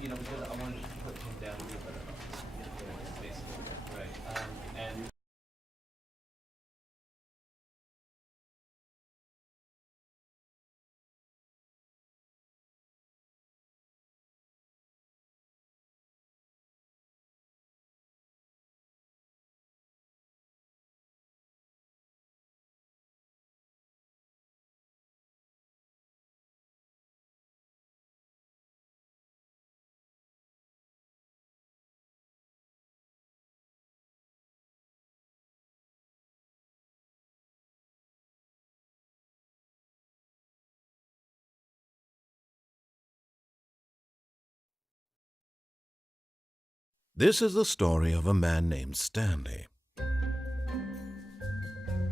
because I wanted to put him down a little bit of basically, right? And This is the story of a man named Stanley.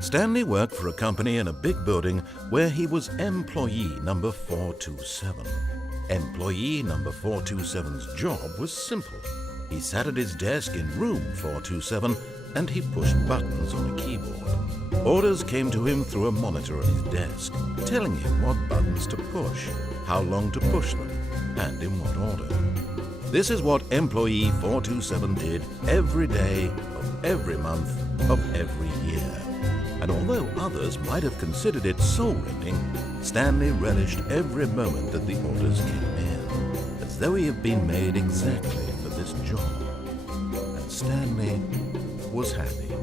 Stanley worked for a company in a big building where he was employee number 427. Employee number 427's job was simple. He sat at his desk in room 427 and he pushed buttons on a keyboard. Orders came to him through a monitor on his desk, telling him what buttons to push, how long to push them, and in what order. This is what employee 427 did every day of every month of every year. And although others might have considered it soul-rending, Stanley relished every moment that the orders came in, as though he had been made exactly for this job. And Stanley was happy.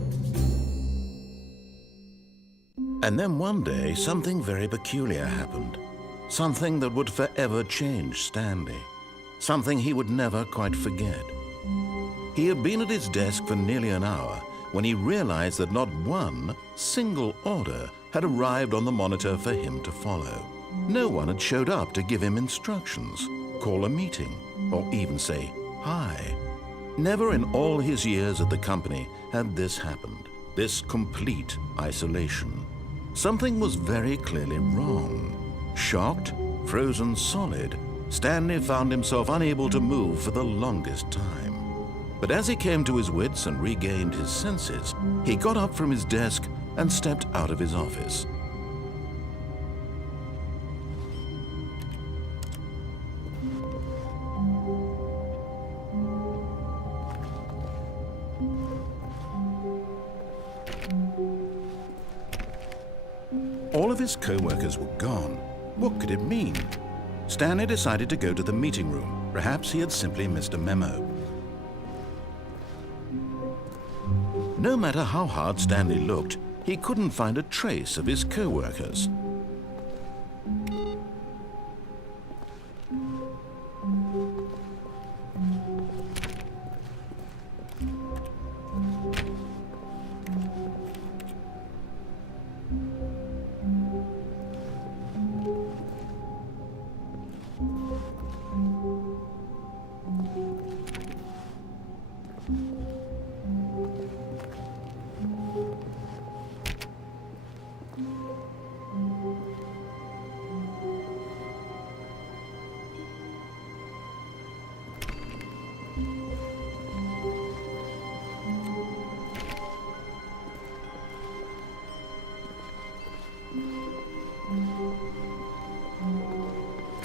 And then one day, something very peculiar happened. Something that would forever change Stanley. Something he would never quite forget. He had been at his desk for nearly an hour when he realized that not one single order had arrived on the monitor for him to follow. No one had showed up to give him instructions, call a meeting, or even say hi. Never in all his years at the company had this happened, this complete isolation. Something was very clearly wrong. Shocked, frozen solid, Stanley found himself unable to move for the longest time. But as he came to his wits and regained his senses, he got up from his desk and stepped out of his office. All of his co-workers were gone. What could it mean? Stanley decided to go to the meeting room. Perhaps he had simply missed a memo. No matter how hard Stanley looked, he couldn't find a trace of his co-workers.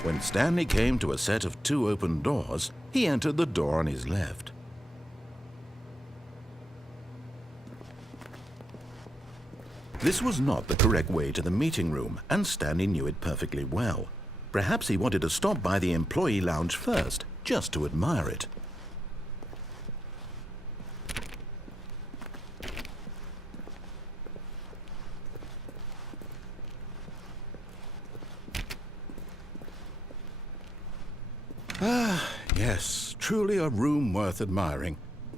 When Stanley came to a set of 2 open doors, he entered the door on his left. This was not the correct way to the meeting room, and Stanley knew it perfectly well. Perhaps he wanted to stop by the employee lounge first, just to admire it. Yes, truly a room worth admiring.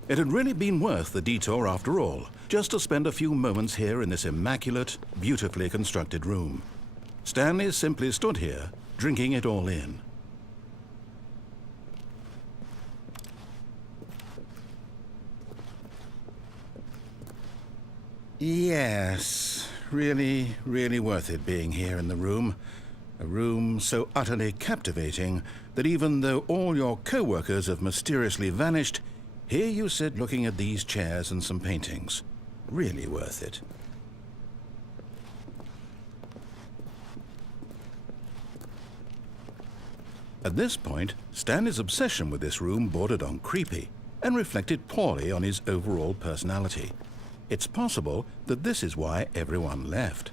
It had really been worth the detour after all, just to spend a few moments here in this immaculate, beautifully constructed room. Stanley simply stood here, drinking it all in. Yes, really, really worth it being here in the room. A room so utterly captivating that even though all your co-workers have mysteriously vanished, here you sit looking at these chairs and some paintings. Really worth it. At this point, Stanley's obsession with this room bordered on creepy and reflected poorly on his overall personality. It's possible that this is why everyone left.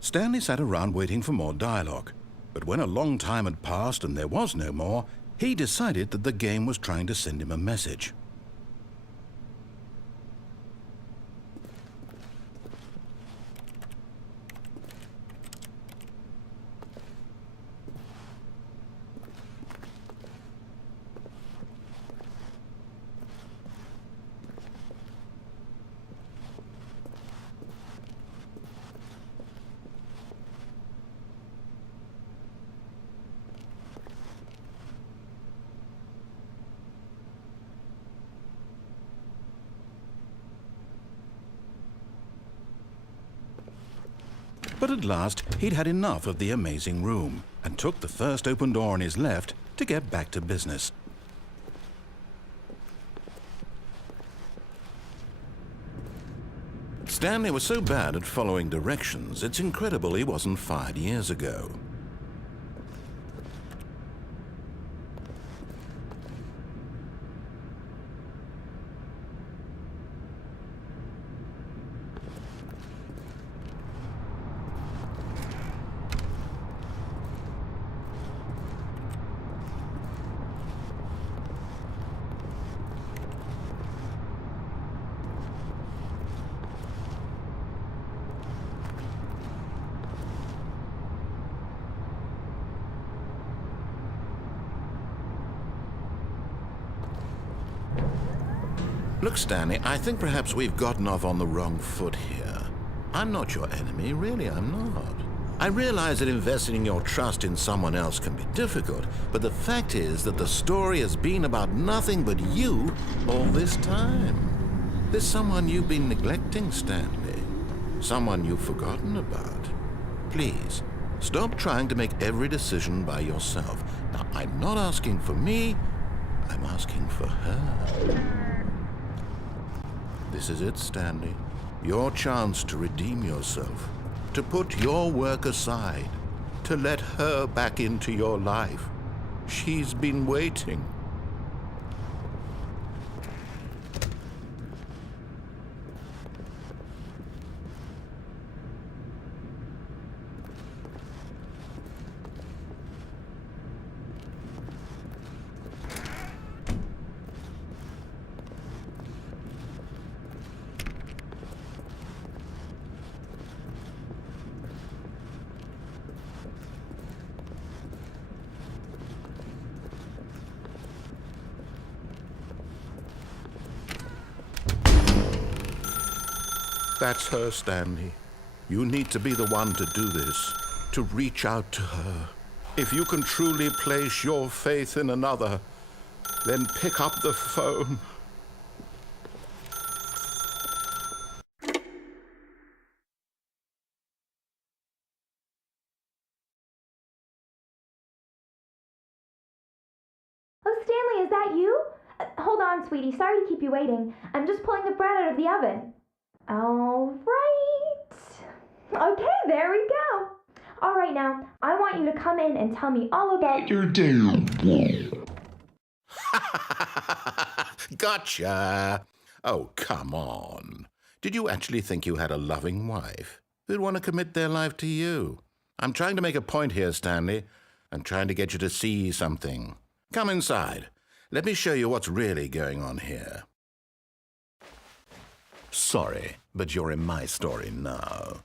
Stanley sat around waiting for more dialogue, but when a long time had passed and there was no more, he decided that the game was trying to send him a message. But at last, he'd had enough of the amazing room and took the first open door on his left to get back to business. Stanley was so bad at following directions, it's incredible he wasn't fired years ago. Look, Stanley, I think perhaps we've gotten off on the wrong foot here. I'm not your enemy, really, I'm not. I realize that investing your trust in someone else can be difficult, but the fact is that the story has been about nothing but you all this time. There's someone you've been neglecting, Stanley. Someone you've forgotten about. Please, stop trying to make every decision by yourself. Now, I'm not asking for me, I'm asking for her. This is it, Stanley. Your chance to redeem yourself, to put your work aside, to let her back into your life. She's been waiting. That's her, Stanley. You need to be the one to do this, to reach out to her. If you can truly place your faith in another, then pick up the phone. Oh, Stanley, is that you? Hold on, sweetie. Sorry to keep you waiting. I'm just pulling the bread out of the oven. All right. Okay, there we go. All right, now, I want you to come in and tell me all about your day. Gotcha. Oh, come on. Did you actually think you had a loving wife who'd want to commit their life to you? I'm trying to make a point here, Stanley. I'm trying to get you to see something. Come inside. Let me show you what's really going on here. Sorry, but you're in my story now.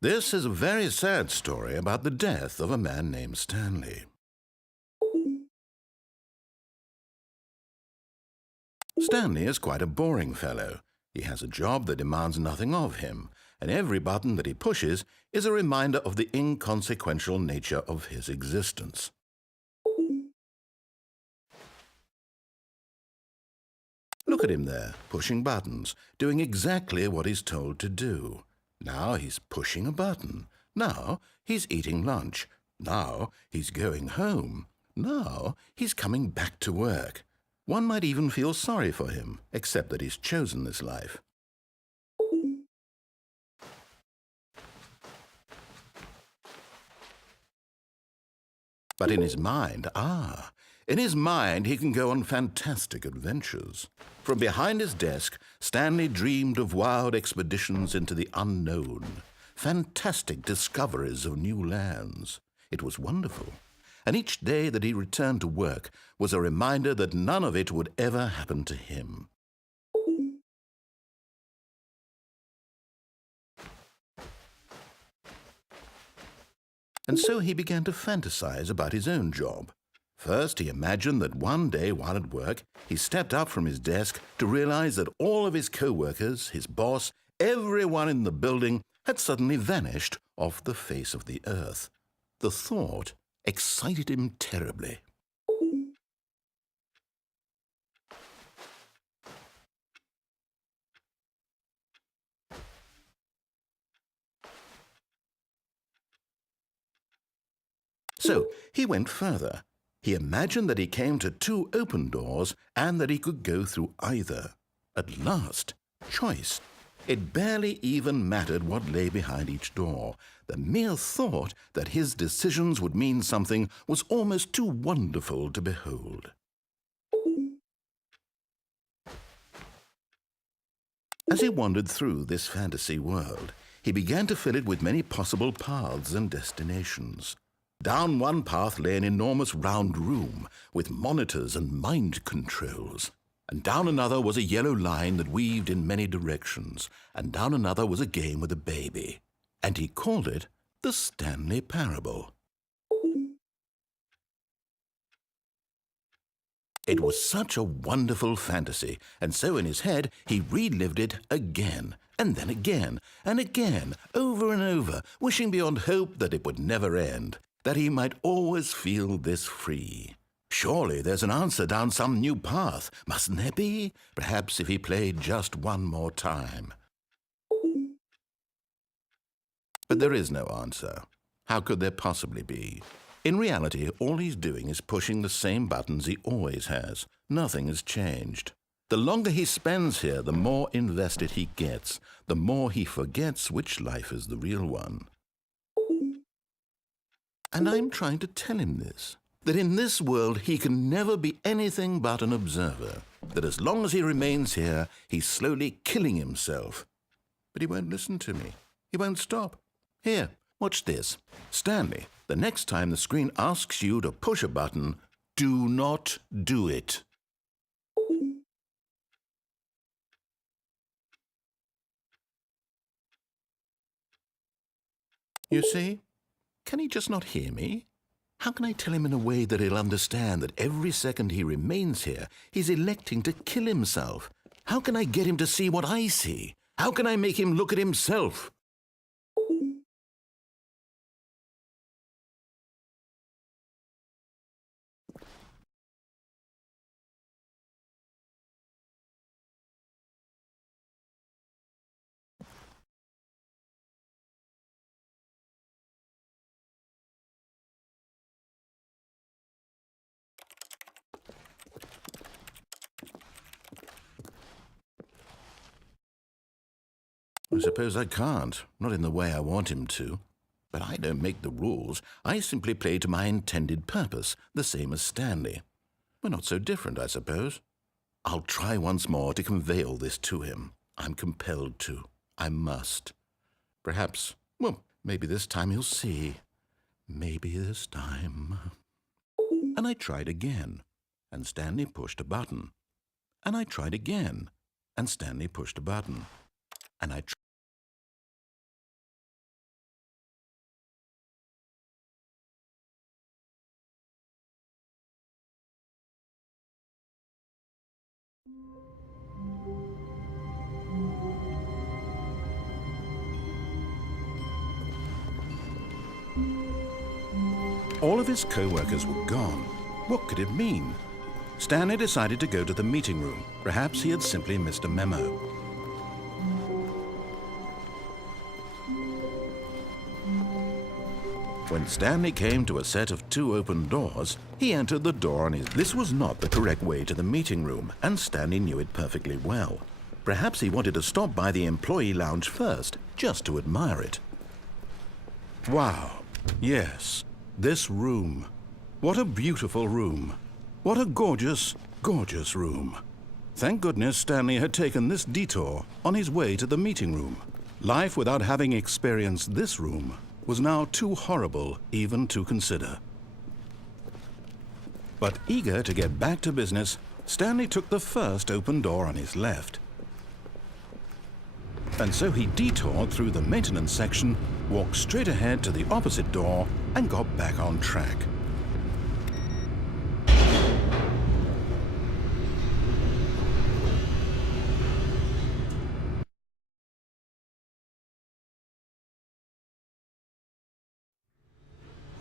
This is a very sad story about the death of a man named Stanley. Stanley is quite a boring fellow. He has a job that demands nothing of him, and every button that he pushes is a reminder of the inconsequential nature of his existence. Look at him there, pushing buttons, doing exactly what he's told to do. Now he's pushing a button. Now he's eating lunch. Now he's going home. Now he's coming back to work. One might even feel sorry for him, except that he's chosen this life. But in his mind, he can go on fantastic adventures. From behind his desk, Stanley dreamed of wild expeditions into the unknown, fantastic discoveries of new lands. It was wonderful, and each day that he returned to work was a reminder that none of it would ever happen to him. And so he began to fantasize about his own job. First, he imagined that one day while at work, he stepped up from his desk to realize that all of his co-workers, his boss, everyone in the building had suddenly vanished off the face of the earth. The thought excited him terribly. So he went further. He imagined that he came to 2 open doors and that he could go through either. At last, choice. It barely even mattered what lay behind each door. The mere thought that his decisions would mean something was almost too wonderful to behold. As he wandered through this fantasy world, he began to fill it with many possible paths and destinations. Down one path lay an enormous round room with monitors and mind controls. And down another was a yellow line that weaved in many directions. And down another was a game with a baby. And he called it the Stanley Parable. It was such a wonderful fantasy, and so in his head he relived it again, and then again, and again, over and over, wishing beyond hope that it would never end, that he might always feel this free. Surely there's an answer down some new path, mustn't there be? Perhaps if he played just one more time. But there is no answer. How could there possibly be? In reality, all he's doing is pushing the same buttons he always has. Nothing has changed. The longer he spends here, the more invested he gets, the more he forgets which life is the real one. And I'm trying to tell him this, that in this world he can never be anything but an observer, that as long as he remains here, he's slowly killing himself. But he won't listen to me. He won't stop. Here, watch this. Stanley, the next time the screen asks you to push a button, do not do it. You see? Can he just not hear me? How can I tell him in a way that he'll understand that every second he remains here, he's electing to kill himself? How can I get him to see what I see? How can I make him look at himself? I suppose I can't, not in the way I want him to. But I don't make the rules. I simply play to my intended purpose, the same as Stanley. We're not so different, I suppose. I'll try once more to convey all this to him. I'm compelled to. I must. Perhaps, well, maybe this time he'll see. Maybe this time. And I tried again, and Stanley pushed a button. And I tried again, and Stanley pushed a button. And I tried. All of his co-workers were gone. What could it mean? Stanley decided to go to the meeting room. Perhaps he had simply missed a memo. When Stanley came to a set of 2 open doors, he entered the door on his... This was not the correct way to the meeting room, and Stanley knew it perfectly well. Perhaps he wanted to stop by the employee lounge first, just to admire it. Wow. Yes, this room. What a beautiful room. What a gorgeous, gorgeous room. Thank goodness Stanley had taken this detour on his way to the meeting room. Life without having experienced this room was now too horrible even to consider. But eager to get back to business, Stanley took the first open door on his left. And so he detoured through the maintenance section, walked straight ahead to the opposite door, and got back on track.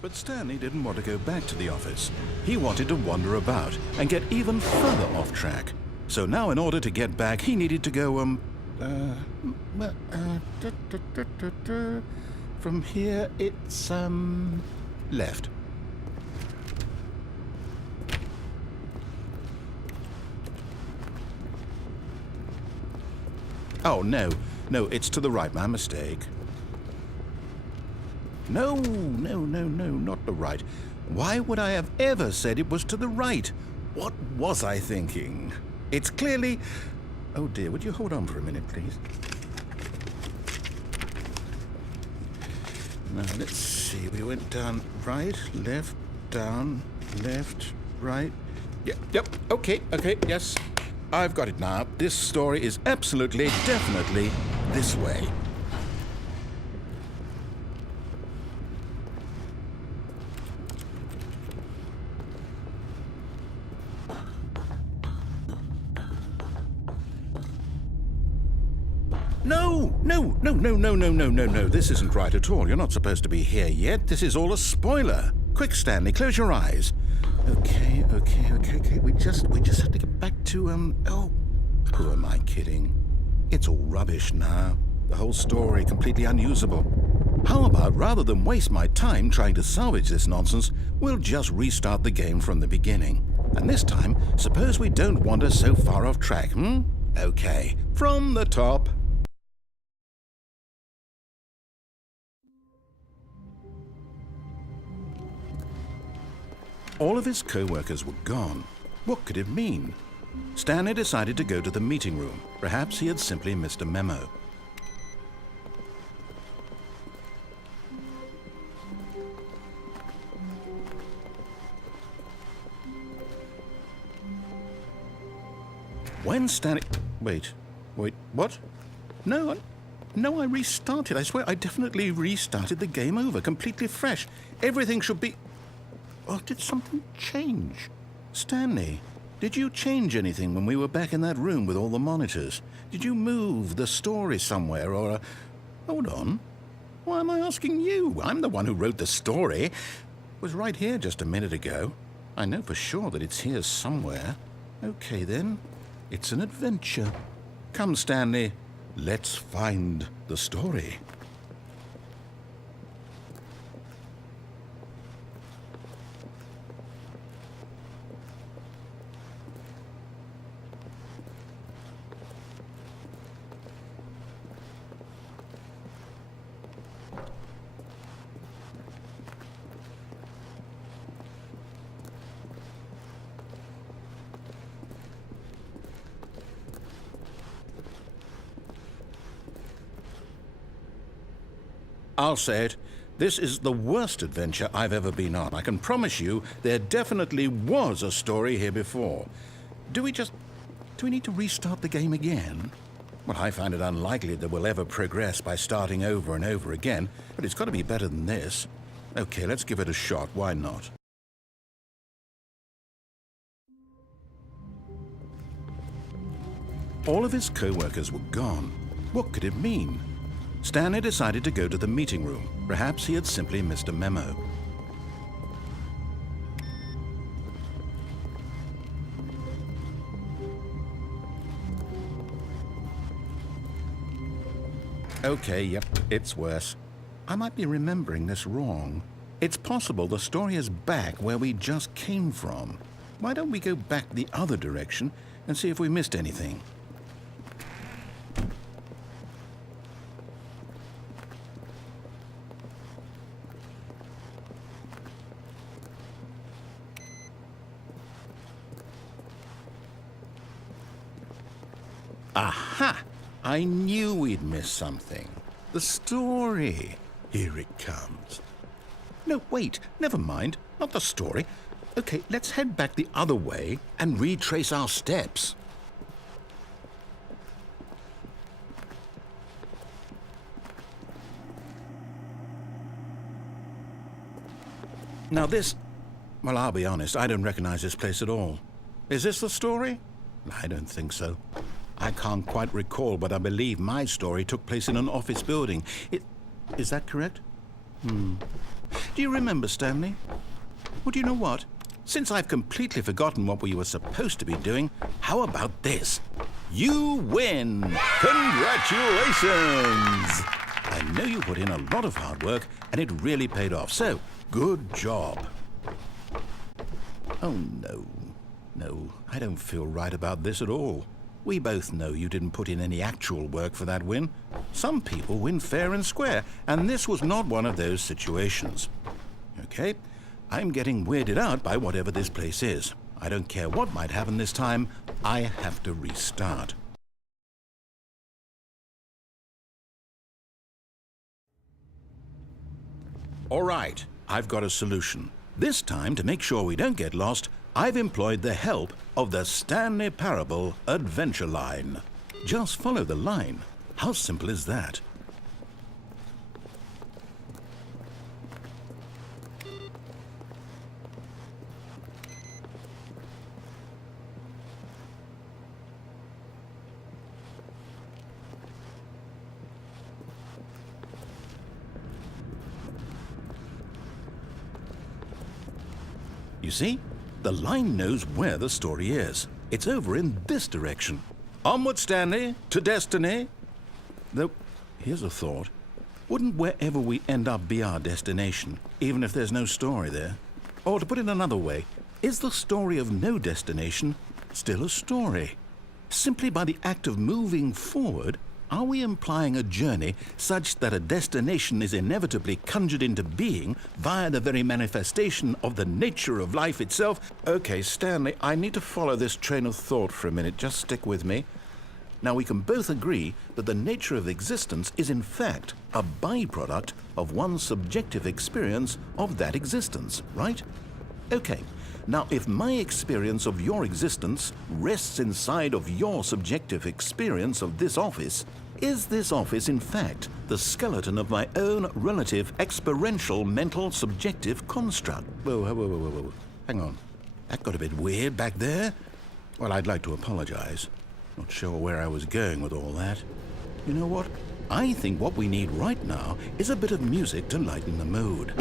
But Stanley didn't want to go back to the office. He wanted to wander about and get even further off track. So now in order to get back, he needed to go, from here it's, left. Oh, no, it's to the right, my mistake. No, not the right. Why would I have ever said it was to the right? What was I thinking? It's clearly... Oh dear, would you hold on for a minute, please? Now, let's see. We went down right, left, down, left, right. Yep, okay, yes. I've got it now. This story is absolutely, definitely this way. No. This isn't right at all. You're not supposed to be here yet. This is all a spoiler. Quick, Stanley, close your eyes. Okay. We just have to get back to, oh, who am I kidding? It's all rubbish now. The whole story completely unusable. How about, rather than waste my time trying to salvage this nonsense, we'll just restart the game from the beginning. And this time, suppose we don't wander so far off track, Okay, from the top. All of his co-workers were gone. What could it mean? Stanley decided to go to the meeting room. Perhaps he had simply missed a memo. When Stanley... Wait, what? No, I restarted. I swear I definitely restarted the game over, completely fresh. Everything should be... Or did something change? Stanley, did you change anything when we were back in that room with all the monitors? Did you move the story somewhere or... Hold on. Why am I asking you? I'm the one who wrote the story. It was right here just a minute ago. I know for sure that it's here somewhere. Okay, then. It's an adventure. Come, Stanley. Let's find the story. I'll say it. This is the worst adventure I've ever been on. I can promise you there definitely was a story here before. Do we need to restart the game again? Well, I find it unlikely that we'll ever progress by starting over and over again, but it's got to be better than this. Okay, let's give it a shot. Why not? All of his co-workers were gone. What could it mean? Stanley decided to go to the meeting room. Perhaps he had simply missed a memo. Okay, yep, it's worse. I might be remembering this wrong. It's possible the story is back where we just came from. Why don't we go back the other direction and see if we missed anything? Aha! I knew we'd miss something. The story. Here it comes. No, wait, never mind. Not the story. Okay, let's head back the other way and retrace our steps. Now this... Well, I'll be honest, I don't recognize this place at all. Is this the story? I don't think so. I can't quite recall, but I believe my story took place in an office building. Is that correct? Do you remember, Stanley? Well, do you know what? Since I've completely forgotten what we were supposed to be doing, how about this? You win! Congratulations! I know you put in a lot of hard work, and it really paid off, so good job. Oh, no. No, I don't feel right about this at all. We both know you didn't put in any actual work for that win. Some people win fair and square, and this was not one of those situations. Okay, I'm getting weirded out by whatever this place is. I don't care what might happen this time. I have to restart. All right, I've got a solution. This time, to make sure we don't get lost, I've employed the help of the Stanley Parable adventure line. Just follow the line. How simple is that? You see? The line knows where the story is. It's over in this direction. Onward, Stanley, to destiny. Though, here's a thought. Wouldn't wherever we end up be our destination, even if there's no story there? Or to put it another way, is the story of no destination still a story? Simply by the act of moving forward, are we implying a journey such that a destination is inevitably conjured into being via the very manifestation of the nature of life itself? Okay, Stanley, I need to follow this train of thought for a minute. Just stick with me. Now, we can both agree that the nature of existence is in fact a byproduct of one's subjective experience of that existence, right? Okay. Now, if my experience of your existence rests inside of your subjective experience of this office, is this office, in fact, the skeleton of my own relative experiential mental subjective construct? Whoa. Hang on. That got a bit weird back there. Well, I'd like to apologize. Not sure where I was going with all that. You know what? I think what we need right now is a bit of music to lighten the mood.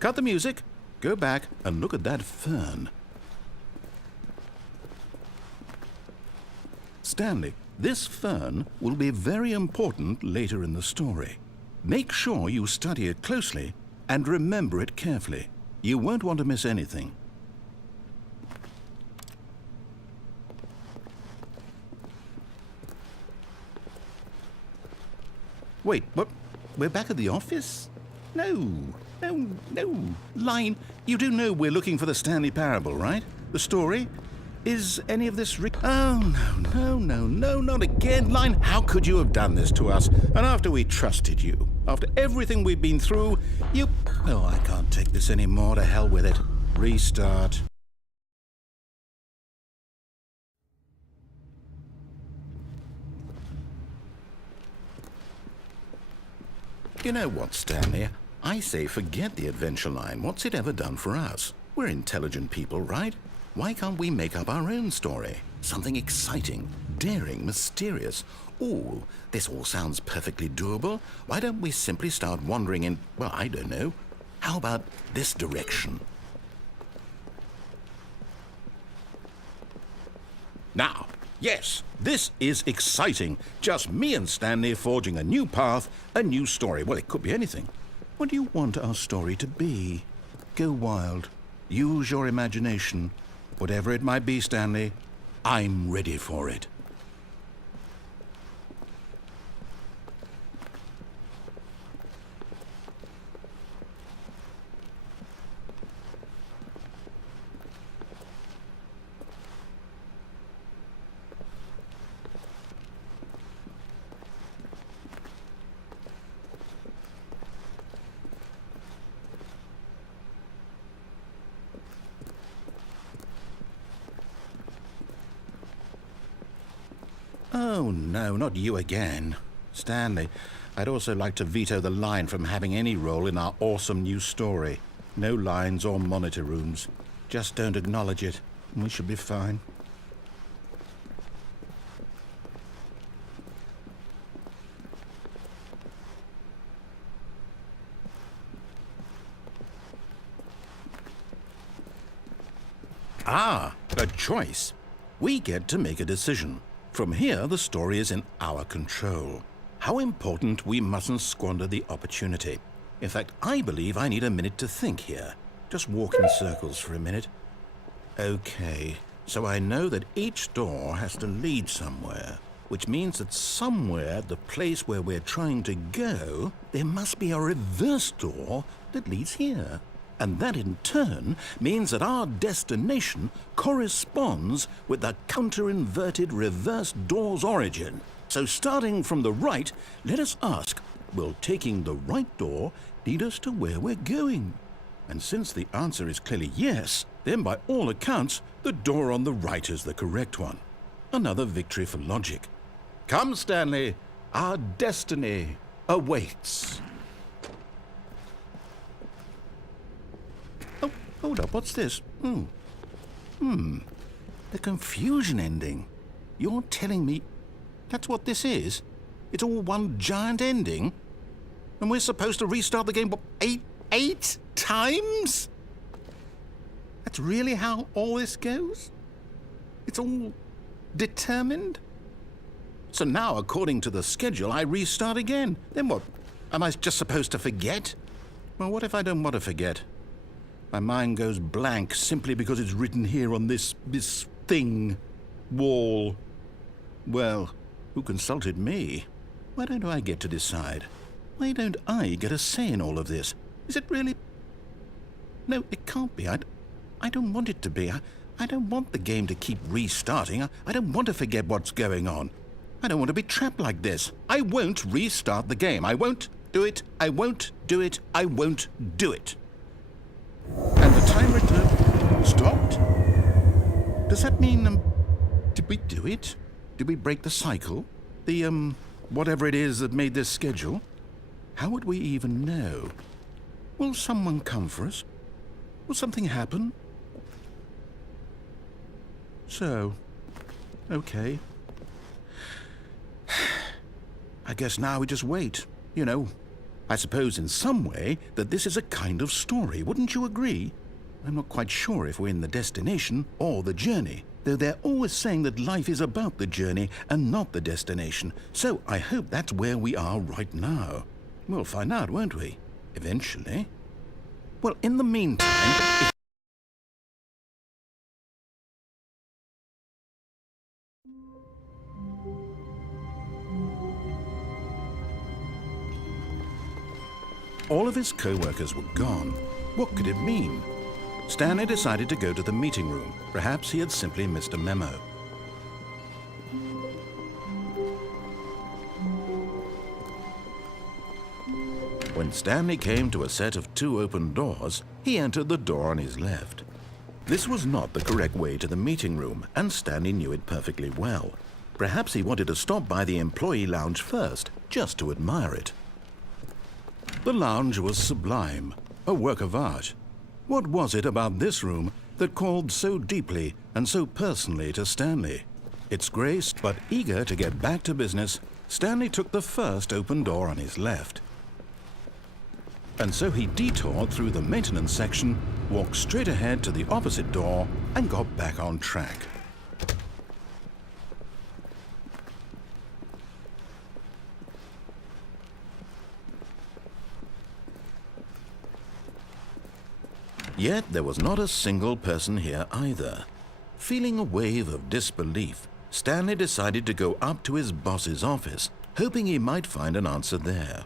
Cut the music, go back and look at that fern. Stanley, this fern will be very important later in the story. Make sure you study it closely and remember it carefully. You won't want to miss anything. Wait, what? We're back at the office? No. Line, you do know we're looking for the Stanley Parable, right? The story? Is any of this Oh, no, not again. Line, how could you have done this to us? And after we trusted you, after everything we've been through, you... Oh, I can't take this anymore. To hell with it. Restart. You know what, Stanley? I say forget the adventure line. What's it ever done for us? We're intelligent people, right? Why can't we make up our own story? Something exciting, daring, mysterious. Ooh, this all sounds perfectly doable. Why don't we simply start wandering in, well, I don't know. How about this direction? Now, yes, this is exciting. Just me and Stanley forging a new path, a new story. Well, it could be anything. What do you want our story to be? Go wild. Use your imagination. Whatever it might be, Stanley, I'm ready for it. Oh, no, not you again. Stanley, I'd also like to veto the line from having any role in our awesome new story. No lines or monitor rooms. Just don't acknowledge it, and we should be fine. Ah, a choice. We get to make a decision. From here, the story is in our control. How important we mustn't squander the opportunity. In fact, I believe I need a minute to think here. Just walk in circles for a minute. Okay, so I know that each door has to lead somewhere, which means that somewhere, the place where we're trying to go, there must be a reverse door that leads here. And that in turn means that our destination corresponds with the counter-inverted reverse door's origin. So starting from the right, let us ask, will taking the right door lead us to where we're going? And since the answer is clearly yes, then by all accounts, the door on the right is the correct one. Another victory for logic. Come, Stanley, our destiny awaits. Oh, hold up, what's this? The confusion ending. You're telling me that's what this is? It's all one giant ending? And we're supposed to restart the game, what, eight times? That's really how all this goes? It's all determined? So now, according to the schedule, I restart again. Then what? Am I just supposed to forget? Well, what if I don't want to forget? My mind goes blank simply because it's written here on this thing, wall. Well, who consulted me? Why don't I get to decide? Why don't I get a say in all of this? Is it really? No, it can't be. I don't want it to be. I don't want the game to keep restarting. I don't want to forget what's going on. I don't want to be trapped like this. I won't restart the game. I won't do it. I won't do it. I won't do it. And the timer stopped? Does that mean, did we do it? Did we break the cycle? The, whatever it is that made this schedule? How would we even know? Will someone come for us? Will something happen? So, okay. I guess now we just wait, you know. I suppose in some way that this is a kind of story, wouldn't you agree? I'm not quite sure if we're in the destination or the journey, though they're always saying that life is about the journey and not the destination. So I hope that's where we are right now. We'll find out, won't we? Eventually. Well, in the meantime... All of his co-workers were gone. What could it mean? Stanley decided to go to the meeting room. Perhaps he had simply missed a memo. When Stanley came to a set of 2 open doors, he entered the door on his left. This was not the correct way to the meeting room, and Stanley knew it perfectly well. Perhaps he wanted to stop by the employee lounge first, just to admire it. The lounge was sublime, a work of art. What was it about this room that called so deeply and so personally to Stanley? Its grace, but eager to get back to business, Stanley took the first open door on his left. And so he detoured through the maintenance section, walked straight ahead to the opposite door, and got back on track. Yet there was not a single person here either. Feeling a wave of disbelief, Stanley decided to go up to his boss's office, hoping he might find an answer there.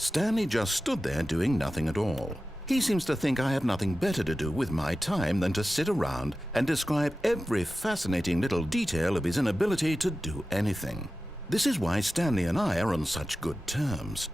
Stanley just stood there doing nothing at all. He seems to think I have nothing better to do with my time than to sit around and describe every fascinating little detail of his inability to do anything. This is why Stanley and I are on such good terms.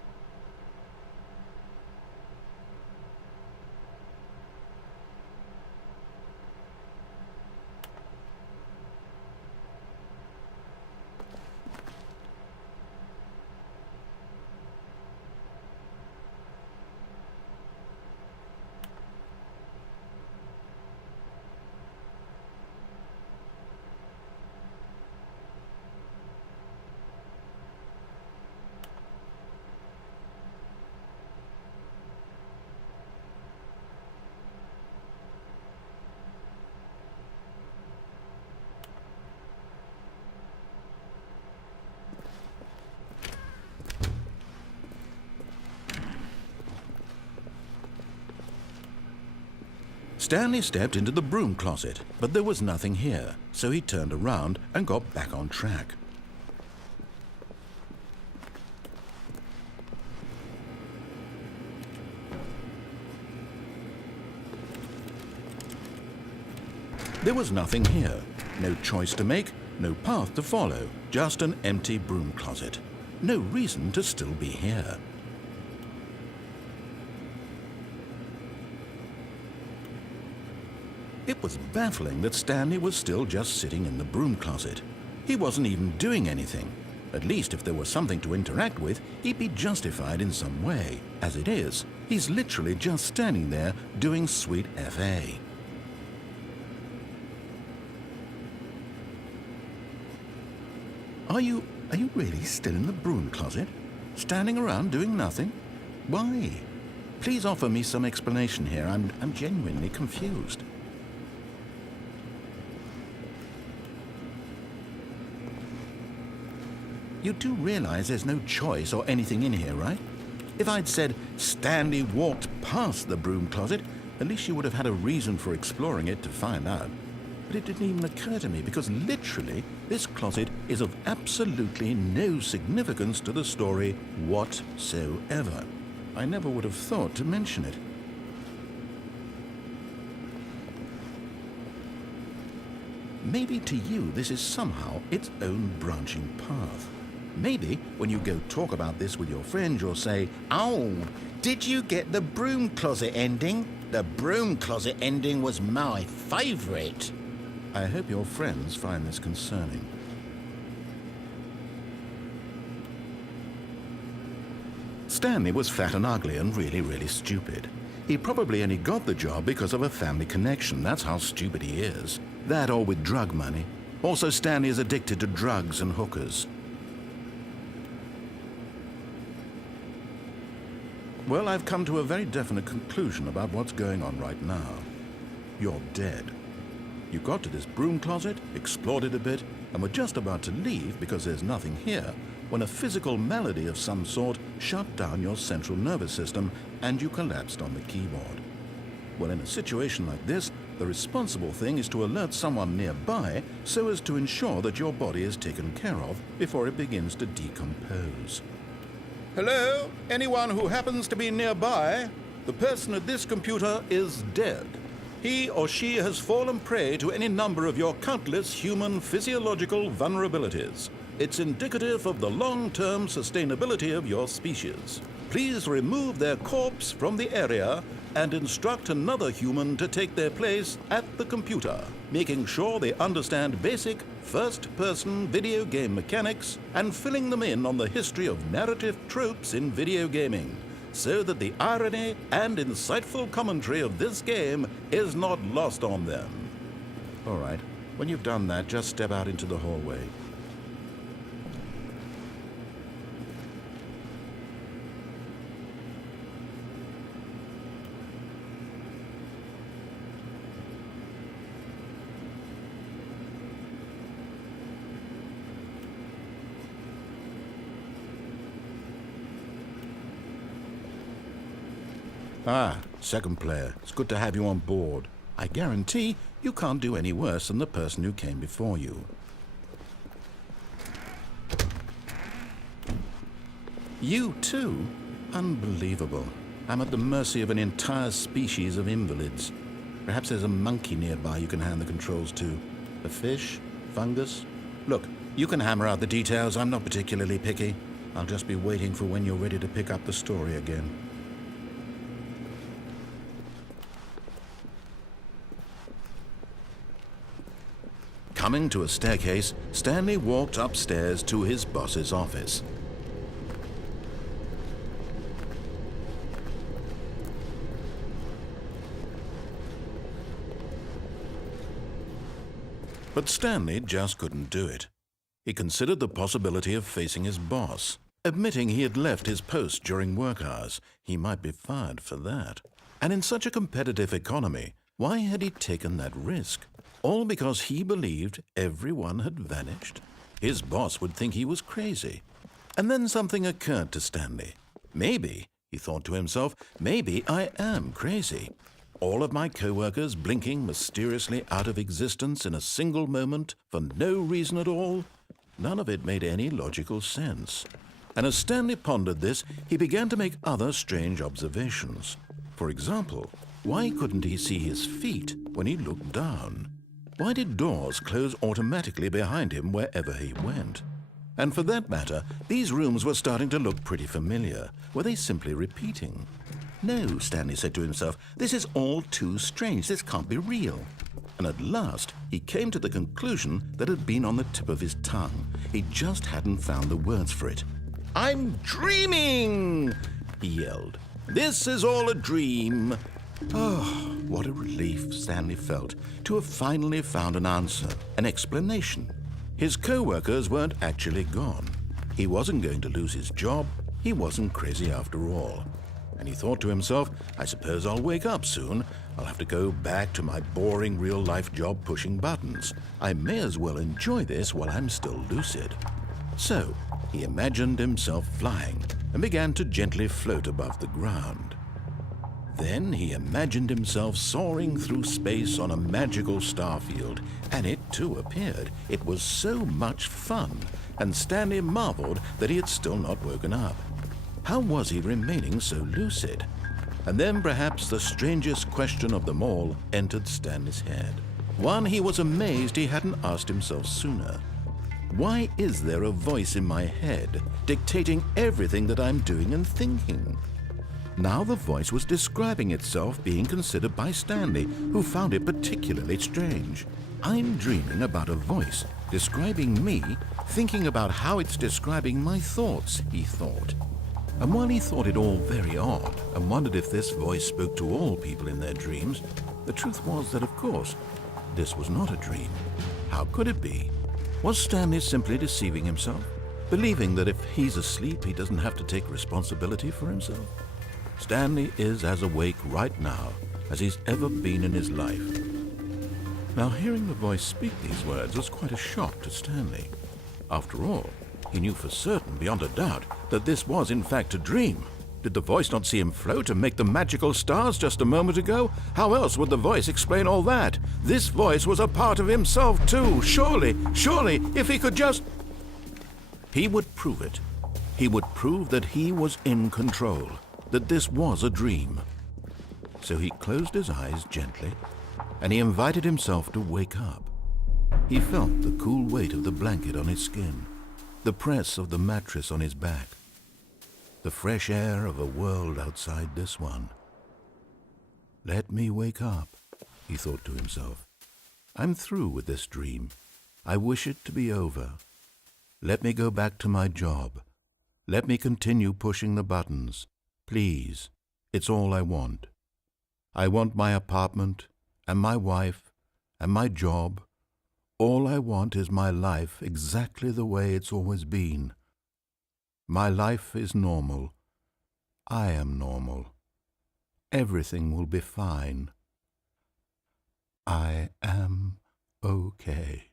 Stanley stepped into the broom closet, but there was nothing here, so he turned around and got back on track. There was nothing here. No choice to make, no path to follow, just an empty broom closet. No reason to still be here. It was baffling that Stanley was still just sitting in the broom closet. He wasn't even doing anything. At least if there was something to interact with, he'd be justified in some way. As it is, he's literally just standing there doing sweet FA. Are you really still in the broom closet? Standing around doing nothing? Why? Please offer me some explanation here. I'm genuinely confused. You do realize there's no choice or anything in here, right? If I'd said Stanley walked past the broom closet, at least you would have had a reason for exploring it to find out. But it didn't even occur to me because literally this closet is of absolutely no significance to the story whatsoever. I never would have thought to mention it. Maybe to you this is somehow its own branching path. Maybe when you go talk about this with your friend, you'll say, "Oh, did you get the broom closet ending? The broom closet ending was my favorite." I hope your friends find this concerning. Stanley was fat and ugly and really stupid. He probably only got the job because of a family connection. That's how stupid he is. That or with drug money. Also, Stanley is addicted to drugs and hookers. Well, I've come to a very definite conclusion about what's going on right now. You're dead. You got to this broom closet, explored it a bit, and were just about to leave because there's nothing here when a physical malady of some sort shut down your central nervous system and you collapsed on the keyboard. Well, in a situation like this, the responsible thing is to alert someone nearby so as to ensure that your body is taken care of before it begins to decompose. Hello? Anyone who happens to be nearby? The person at this computer is dead. He or she has fallen prey to any number of your countless human physiological vulnerabilities. It's indicative of the long-term sustainability of your species. Please remove their corpse from the area and instruct another human to take their place at the computer, making sure they understand basic first-person video game mechanics and filling them in on the history of narrative tropes in video gaming, so that the irony and insightful commentary of this game is not lost on them. All right, when you've done that, just step out into the hallway. Ah, second player. It's good to have you on board. I guarantee you can't do any worse than the person who came before you. You too? Unbelievable. I'm at the mercy of an entire species of invalids. Perhaps there's a monkey nearby you can hand the controls to. A fish? Fungus? Look, you can hammer out the details. I'm not particularly picky. I'll just be waiting for when you're ready to pick up the story again. Coming to a staircase, Stanley walked upstairs to his boss's office. But Stanley just couldn't do it. He considered the possibility of facing his boss. Admitting he had left his post during work hours, he might be fired for that. And in such a competitive economy, why had he taken that risk? All because he believed everyone had vanished? His boss would think he was crazy. And then something occurred to Stanley. Maybe, he thought to himself, maybe I am crazy. all of my co-workers blinking mysteriously out of existence in a single moment for no reason at all? None of it made any logical sense. And as Stanley pondered this, he began to make other strange observations. For example, why couldn't he see his feet when he looked down? Why did doors close automatically behind him wherever he went? And for that matter, these rooms were starting to look pretty familiar. Were they simply repeating? No, Stanley said to himself, this is all too strange. This can't be real. And at last, he came to the conclusion that had been on the tip of his tongue. He just hadn't found the words for it. "I'm dreaming!" he yelled. "This is all a dream." Oh, what a relief Stanley felt to have finally found an answer, an explanation. His co-workers weren't actually gone. He wasn't going to lose his job. He wasn't crazy after all. And he thought to himself, I suppose I'll wake up soon. I'll have to go back to my boring real-life job pushing buttons. I may as well enjoy this while I'm still lucid. So he imagined himself flying and began to gently float above the ground. Then he imagined himself soaring through space on a magical star field, and it too appeared. It was so much fun, and Stanley marveled that he had still not woken up. How was he remaining so lucid? And then perhaps the strangest question of them all entered Stanley's head. One he was amazed he hadn't asked himself sooner. Why is there a voice in my head dictating everything that I'm doing and thinking? Now the voice was describing itself being considered by Stanley, who found it particularly strange. I'm dreaming about a voice describing me, thinking about how it's describing my thoughts, he thought. And while he thought it all very odd and wondered if this voice spoke to all people in their dreams, the truth was that, of course, this was not a dream. How could it be? Was Stanley simply deceiving himself, believing that if he's asleep, he doesn't have to take responsibility for himself? Stanley is as awake right now as he's ever been in his life. Now, hearing the voice speak these words was quite a shock to Stanley. After all, he knew for certain, beyond a doubt, that this was in fact a dream. Did the voice not see him float and make the magical stars just a moment ago? How else would the voice explain all that? This voice was a part of himself too. Surely, if he could just... He would prove it. He would prove that he was in control, that this was a dream. So he closed his eyes gently, and he invited himself to wake up. He felt the cool weight of the blanket on his skin, the press of the mattress on his back, the fresh air of a world outside this one. Let me wake up, he thought to himself. I'm through with this dream. I wish it to be over. Let me go back to my job. Let me continue pushing the buttons. Please, it's all I want. I want my apartment and my wife and my job. All I want is my life exactly the way it's always been. My life is normal. I am normal. Everything will be fine. I am okay.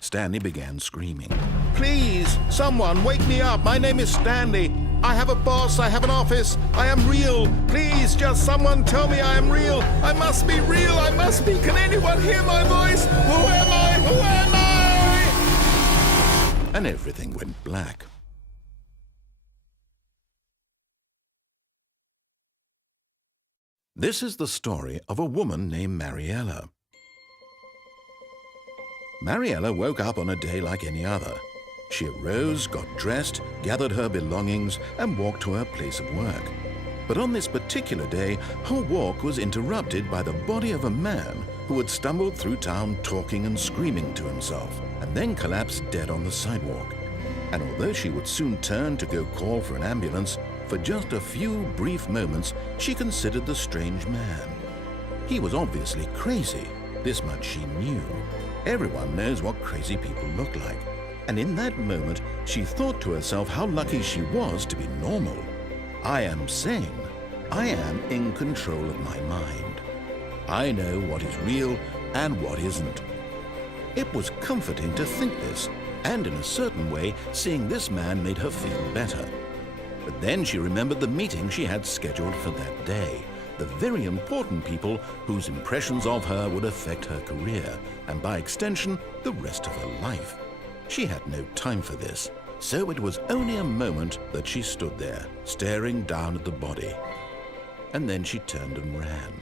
Stanley began screaming. Please, someone, wake me up. My name is Stanley. I have a boss. I have an office. I am real. Please, just someone tell me I am real. I must be real. I must be. Can anyone hear my voice? Who am I? Who am I? And everything went black. This is the story of a woman named Mariella. Mariella woke up on a day like any other. She arose, got dressed, gathered her belongings, and walked to her place of work. But on this particular day, her walk was interrupted by the body of a man who had stumbled through town talking and screaming to himself, and then collapsed dead on the sidewalk. And although she would soon turn to go call for an ambulance, for just a few brief moments, she considered the strange man. He was obviously crazy. This much she knew. Everyone knows what crazy people look like. And in that moment, she thought to herself how lucky she was to be normal. I am sane. I am in control of my mind. I know what is real and what isn't. It was comforting to think this, And in a certain way, seeing this man made her feel better. But then she remembered the meeting she had scheduled for that day. The very important people whose impressions of her would affect her career, and by extension, the rest of her life. She had no time for this, so it was only a moment that she stood there, staring down at the body. And then she turned and ran.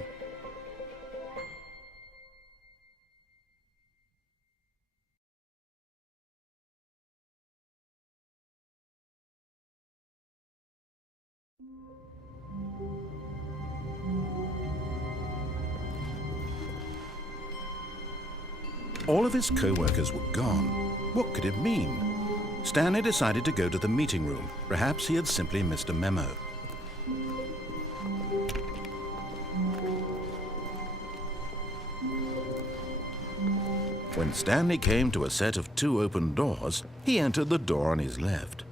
All of his co-workers were gone. What could it mean? Stanley decided to go to the meeting room. Perhaps he had simply missed a memo. When Stanley came to a set of 2 open doors, he entered the door on his left.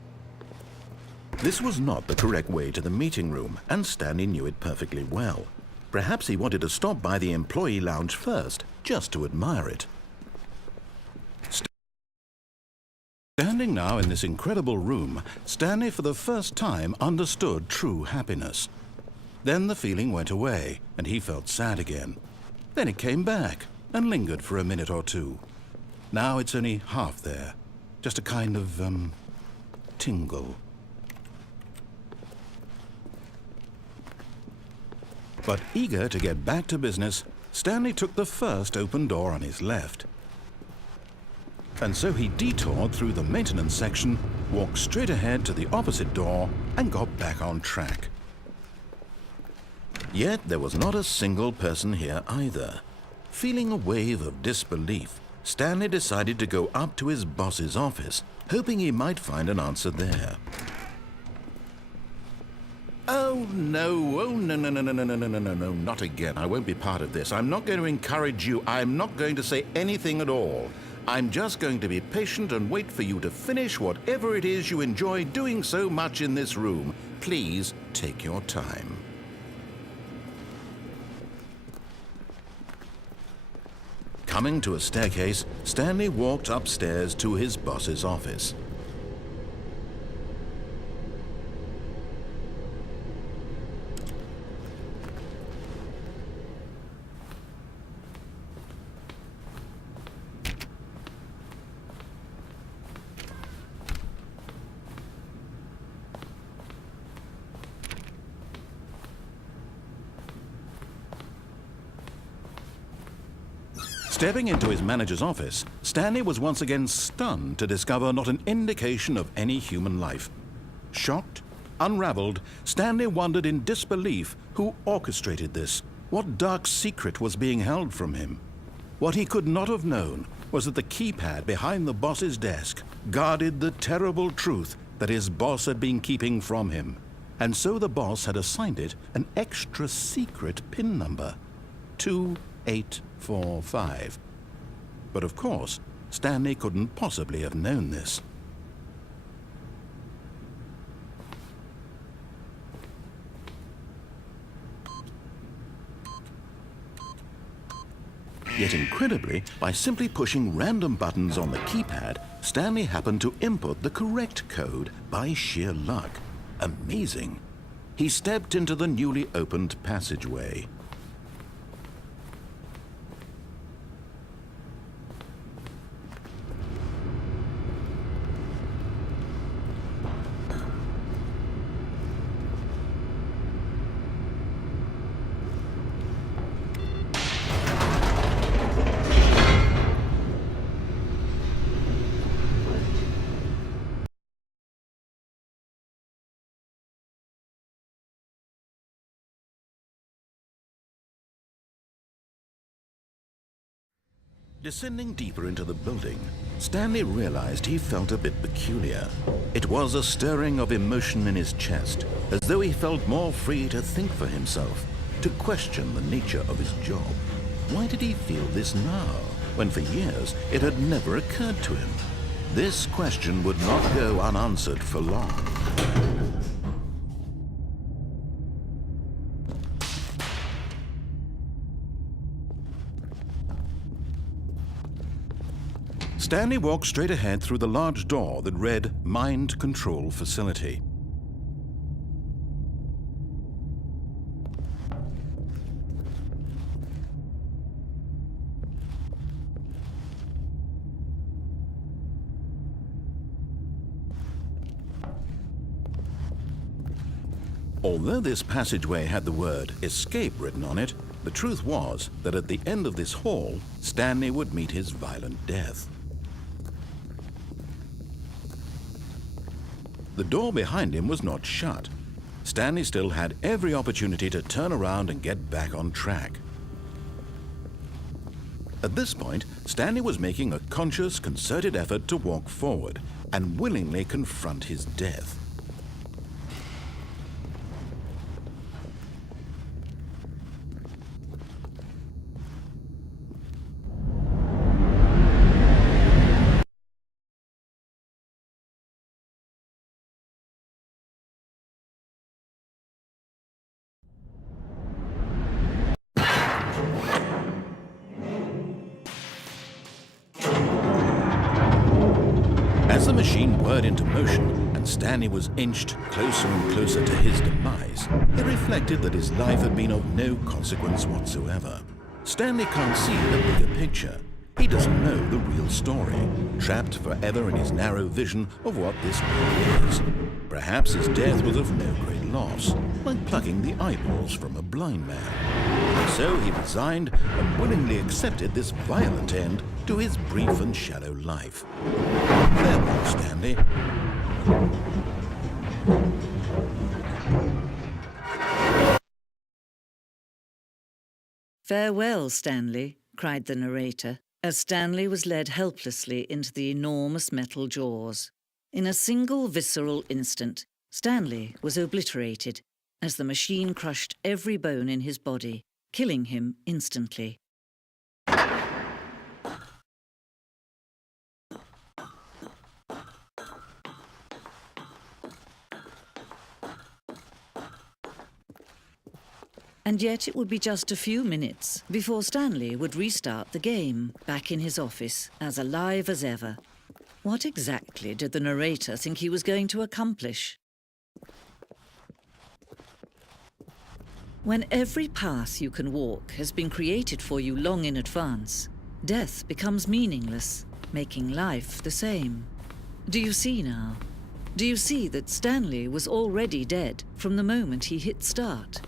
This was not the correct way to the meeting room, and Stanley knew it perfectly well. Perhaps he wanted to stop by the employee lounge first, just to admire it. Standing now in this incredible room, Stanley for the first time understood true happiness. Then the feeling went away, and he felt sad again. Then it came back, and lingered for a minute or two. Now it's only half there, just a kind of, tingle. But eager to get back to business, Stanley took the first open door on his left. And so he detoured through the maintenance section, walked straight ahead to the opposite door, and got back on track. Yet there was not a single person here either. Feeling a wave of disbelief, Stanley decided to go up to his boss's office, hoping he might find an answer there. Oh, no, no, not again. I won't be part of this. I'm not going to encourage you. I'm not going to say anything at all. I'm just going to be patient and wait for you to finish whatever it is you enjoy doing so much in this room. Please take your time. Coming to a staircase, Stanley walked upstairs to his boss's office. Stepping into his manager's office, Stanley was once again stunned to discover not an indication of any human life. Shocked, unraveled, Stanley wondered in disbelief who orchestrated this, what dark secret was being held from him. What he could not have known was that the keypad behind the boss's desk guarded the terrible truth that his boss had been keeping from him. And so the boss had assigned it an extra secret PIN number, 2845. But of course, Stanley couldn't possibly have known this. Yet incredibly, by simply pushing random buttons on the keypad, Stanley happened to input the correct code by sheer luck. Amazing. He stepped into the newly opened passageway. Descending deeper into the building, Stanley realized he felt a bit peculiar. It was a stirring of emotion in his chest, as though he felt more free to think for himself, to question the nature of his job. Why did he feel this now, when for years it had never occurred to him? This question would not go unanswered for long. Stanley walked straight ahead through the large door that read Mind Control Facility. Although this passageway had the word escape written on it, the truth was that at the end of this hall, Stanley would meet his violent death. The door behind him was not shut. Stanley still had every opportunity to turn around and get back on track. At this point, Stanley was making a conscious, concerted effort to walk forward and willingly confront his death. As the machine whirred into motion and Stanley was inched closer and closer to his demise, it reflected that his life had been of no consequence whatsoever. Stanley can't see the bigger picture. He doesn't know the real story, trapped forever in his narrow vision of what this world is. Perhaps his death was of no great loss, like plucking the eyeballs from a blind man. And so he resigned and willingly accepted this violent end to his brief and shallow life. Farewell, Stanley. "Farewell, Stanley," cried the narrator, as Stanley was led helplessly into the enormous metal jaws. In a single visceral instant, Stanley was obliterated as the machine crushed every bone in his body, killing him instantly. And yet it would be just a few minutes before Stanley would restart the game, back in his office, as alive as ever. What exactly did the narrator think he was going to accomplish? When every path you can walk has been created for you long in advance, death becomes meaningless, making life the same. Do you see now? Do you see that Stanley was already dead from the moment he hit start?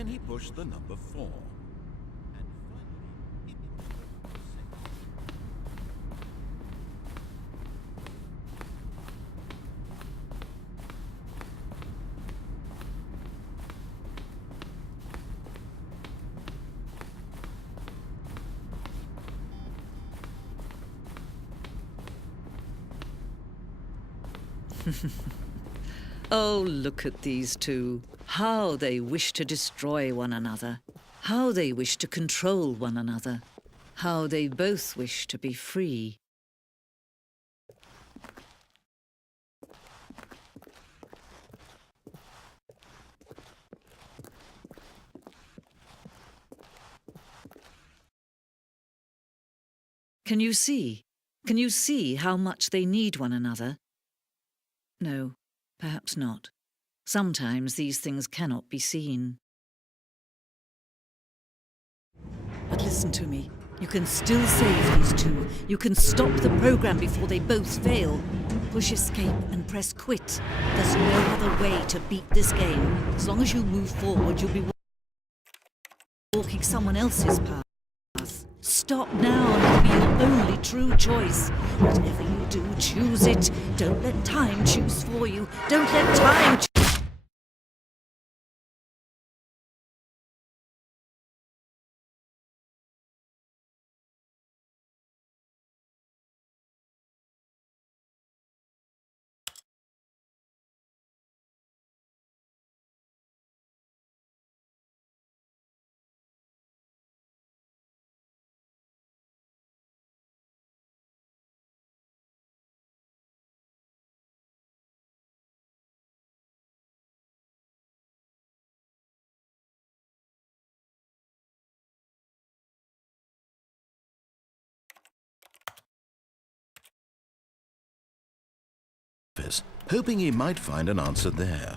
Then he pushed the number 4. And finally, he pushed the number 6. Oh, look at these two. How they wish to destroy one another. How they wish to control one another. How they both wish to be free. Can you see? Can you see how much they need one another? No, perhaps not. Sometimes these things cannot be seen. But listen to me. You can still save these two. You can stop the program before they both fail. Push escape and press quit. There's no other way to beat this game. As long as you move forward, you'll be walking someone else's path. Stop now and it'll be your only true choice. Whatever you do, choose it. Don't let time choose for you. Don't let time choose. Hoping he might find an answer there.